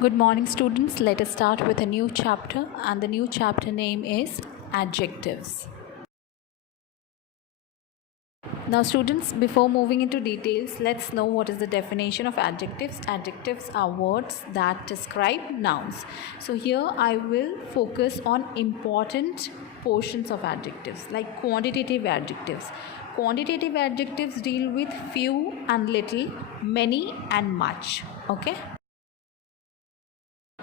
Good morning, students. Let us start with a new chapter, and the new chapter name is Adjectives. Now, students, before moving into details, let's know what is the definition of adjectives. Adjectives are words that describe nouns. So, here I will focus on important portions of adjectives like quantitative adjectives. Quantitative adjectives deal with few and little, many and much. Okay.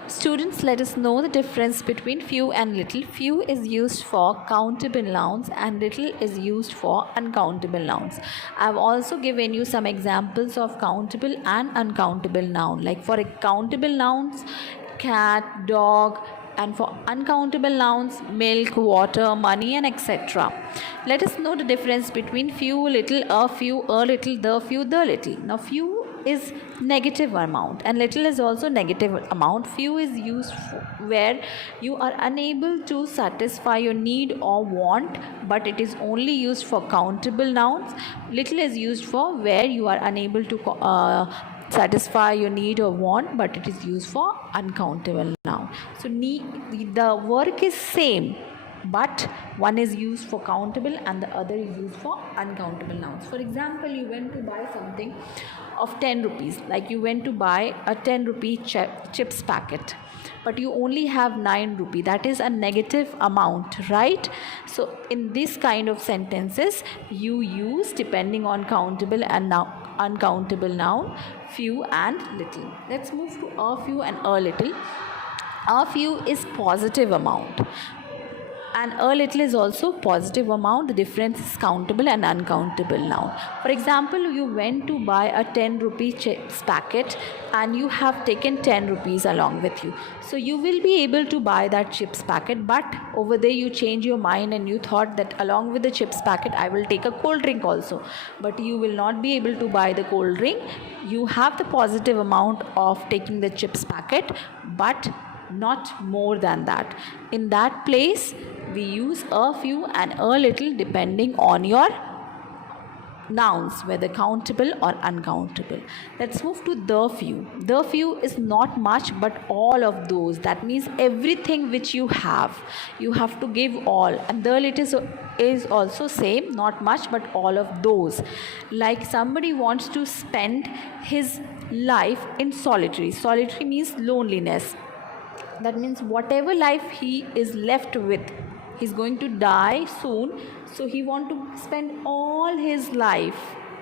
Students, let us know the difference between few and little. Few is used for countable nouns and little is used for uncountable nouns. I have also given you some examples of countable and uncountable noun. Like for countable nouns, cat, dog, and for uncountable nouns, milk, water, money, and etc. Let us know the difference between few, little, a little, the few, the little. Now, few is negative amount and little is also negative amount. Few is used where you are unable to satisfy your need or want, but it is only used for countable nouns. Little is used for where you are unable to satisfy your need or want, but it is used for uncountable noun. So the work is same, but one is used for countable and the other is used for uncountable nouns. For example, you went to buy something of 10 rupees, like you went to buy a 10 rupee chips packet, but you only have 9 rupee. That is a negative amount, right? So in this kind of sentences, you use, depending on countable and uncountable noun, few and little. Let's move to a few and a little. A few is positive amount and a little is also positive amount. The difference is countable and uncountable noun. For example, you went to buy a 10 rupee chips packet and you have taken 10 rupees along with you. So you will be able to buy that chips packet, but over there you change your mind and you thought that along with the chips packet I will take a cold drink also. But you will not be able to buy the cold drink. You have the positive amount of taking the chips packet, but not more than that. In that place, we use a few and a little depending on your nouns, whether countable or uncountable. Let's move to the few. The few is not much but all of those. That means everything which you have to give all. And the little is also same, not much but all of those. Like somebody wants to spend his life in solitary. Solitary means loneliness. That means whatever life he is left with, he's going to die soon, so he want to spend all his life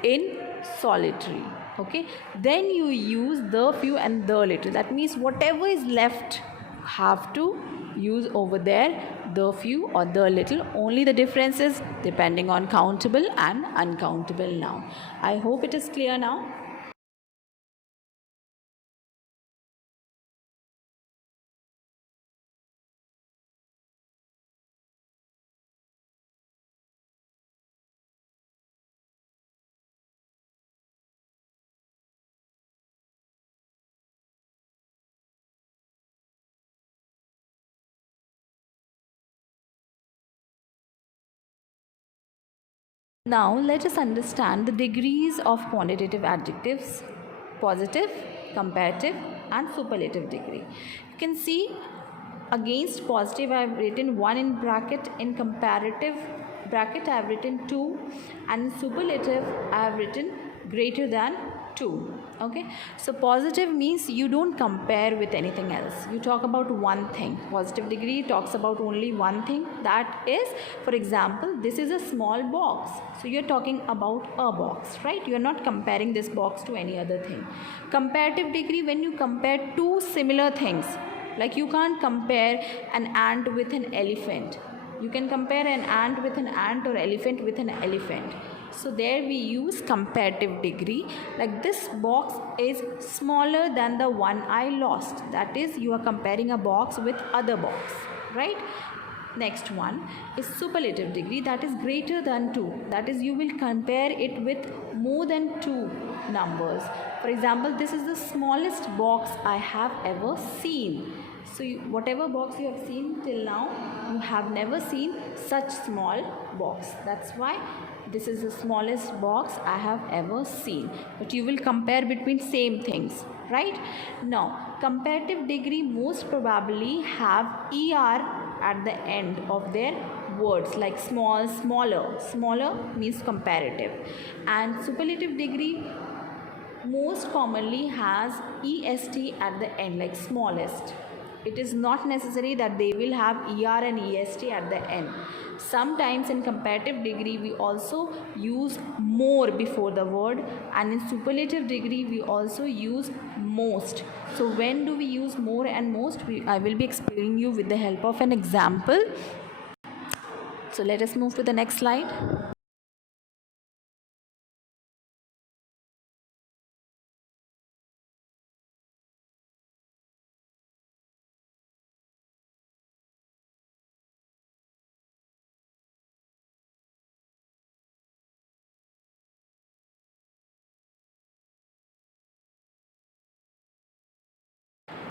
in solitary. Okay, then you use the few and the little. That means whatever is left have to use over there the few or the little. Only the difference is depending on countable and uncountable noun. I hope it is clear now. Now let us understand the degrees of quantitative adjectives: positive, comparative and superlative degree. You can see against positive I have written 1 in bracket, in comparative bracket I have written 2, and in superlative I have written greater than 2. Okay, so positive means you don't compare with anything else. You talk about one thing. Positive degree talks about only one thing. That is, for example, this is a small box. So you're talking about a box, right? You're not comparing this box to any other thing. Comparative degree, when you compare two similar things, like you can't compare an ant with an elephant. You can compare an ant with an ant or elephant with an elephant. So there we use comparative degree. Like this box is smaller than the one I lost. That is, you are comparing a box with other box, right? Next one is superlative degree, that is greater than 2. That is, you will compare it with more than 2 numbers. For example, this is the smallest box I have ever seen. So whatever box you have seen till now, you have never seen such small box. That's why this is the smallest box I have ever seen. But you will compare between same things, right? Now, comparative degree most probably have er at the end of their words, like small, smaller. Smaller means comparative. And superlative degree most commonly has est at the end, like smallest. It is not necessary that they will have er and est at the end. Sometimes in comparative degree we also use more before the word, and in superlative degree we also use most. So when do we use more and most? I will be explaining you with the help of an example. So let us move to the next slide.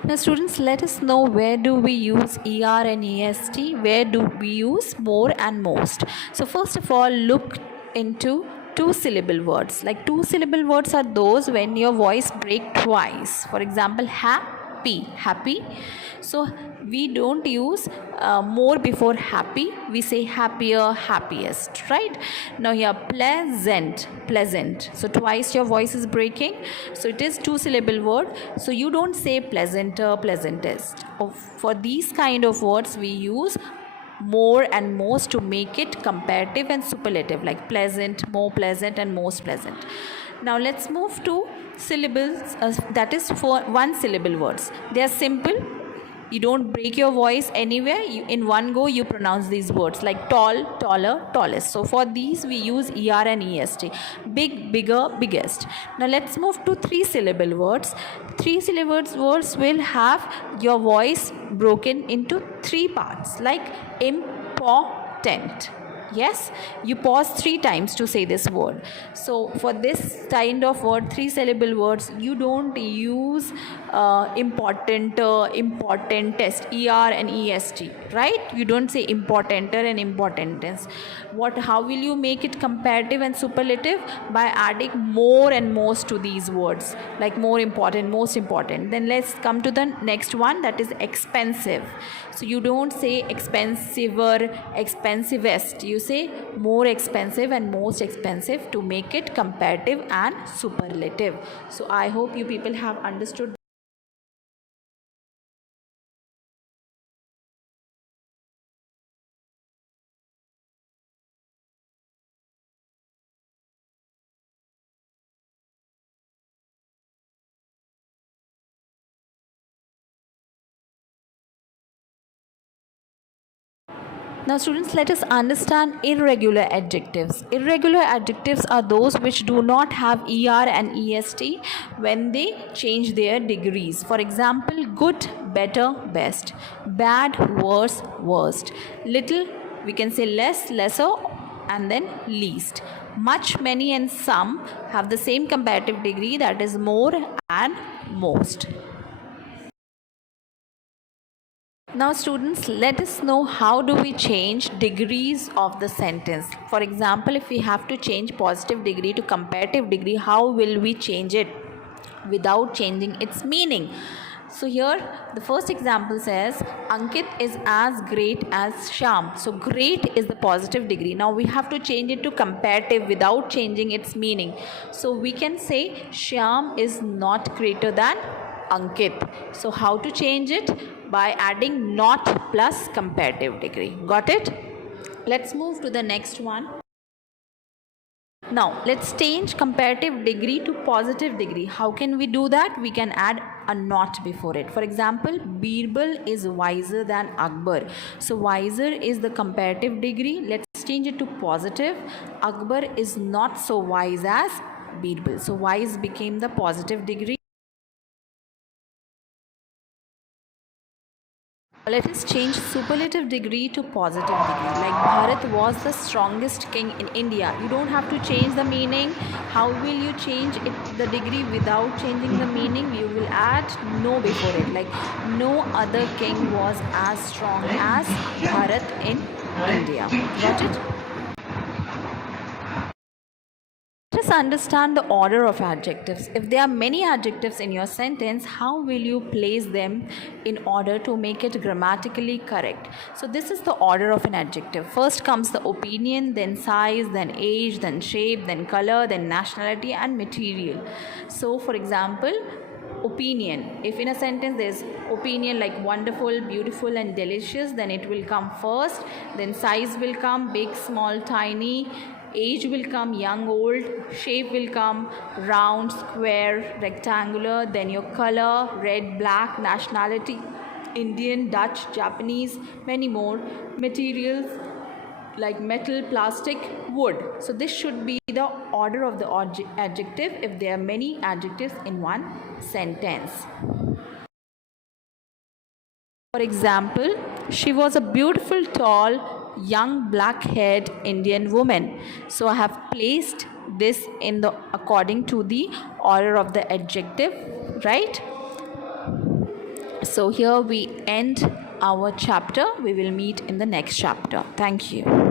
Now students, let us know where do we use ER and EST, where do we use more and most. So first of all, look into two syllable words. Like two syllable words are those when your voice break twice. For example, happy, happy. So we don't use more before happy, we say happier, happiest, right? Now here pleasant, pleasant. So twice your voice is breaking, so it is two syllable word, so you don't say pleasanter, pleasantest. For these kind of words we use more and most to make it comparative and superlative, like pleasant, more pleasant, and most pleasant. Now let's move to syllables, that is for one syllable words. They are simple, you don't break your voice anywhere, in one go you pronounce these words, like tall, taller, tallest. So for these we use er and est, big, bigger, biggest. Now let's move to three syllable words. Three syllable words will have your voice broken into three parts, like important. Yes, you pause three times to say this word. So for this kind of word, three syllable words, you don't use important, importantest, er and est, right? You don't say importanter and importantest. How will you make it comparative and superlative? By adding more and most to these words, like more important, most important. Then let's come to the next one, that is expensive. So you don't say expensiver, expensivest, you say more expensive and most expensive to make it comparative and superlative. So I hope you people have understood. Now students, let us understand irregular adjectives. Irregular adjectives are those which do not have er and est when they change their degrees. For example, good, better, best. Bad, worse, worst. Little, we can say less, lesser, and then least. Much, many, and some have the same comparative degree, that is more and most. Now students, let us know how do we change degrees of the sentence. For example, if we have to change positive degree to comparative degree, how will we change it without changing its meaning? So here the first example says Ankit is as great as Shyam. So great is the positive degree. Now we have to change it to comparative without changing its meaning. So we can say Shyam is not greater than Ankit. So how to change it? By adding not plus comparative degree. Got it? Let's move to the next one. Now let's change comparative degree to positive degree. How can we do that? We can add a not before it. For example, Birbal is wiser than Akbar. So wiser is the comparative degree. Let's change it to positive. Akbar is not so wise as Birbal. So wise became the positive degree. Let us change superlative degree to positive degree. Like Bharat was the strongest king in India. You don't have to change the meaning. How will you change it, the degree without changing the meaning? You will add no before it. Like no other king was as strong as Bharat in India. Got it? Let us let's understand the order of adjectives. If there are many adjectives in your sentence, how will you place them in order to make it grammatically correct? So this is the order of an adjective. First comes the opinion, then size, then age, then shape, then color, then nationality and material. So for example, opinion. If in a sentence there's opinion like wonderful, beautiful and delicious, then it will come first. Then size will come, big, small, tiny. Age will come, young, old. Shape will come, round, square, rectangular. Then your color, red, black. Nationality, Indian, Dutch, Japanese, many more. Materials like metal, plastic, wood. So this should be the order of the adjective if there are many adjectives in one sentence. For example, she was a beautiful, tall, young, black-haired Indian woman. So I have placed this in the according to the order of the adjective, right? So here we end our chapter. We will meet in the next chapter. Thank you.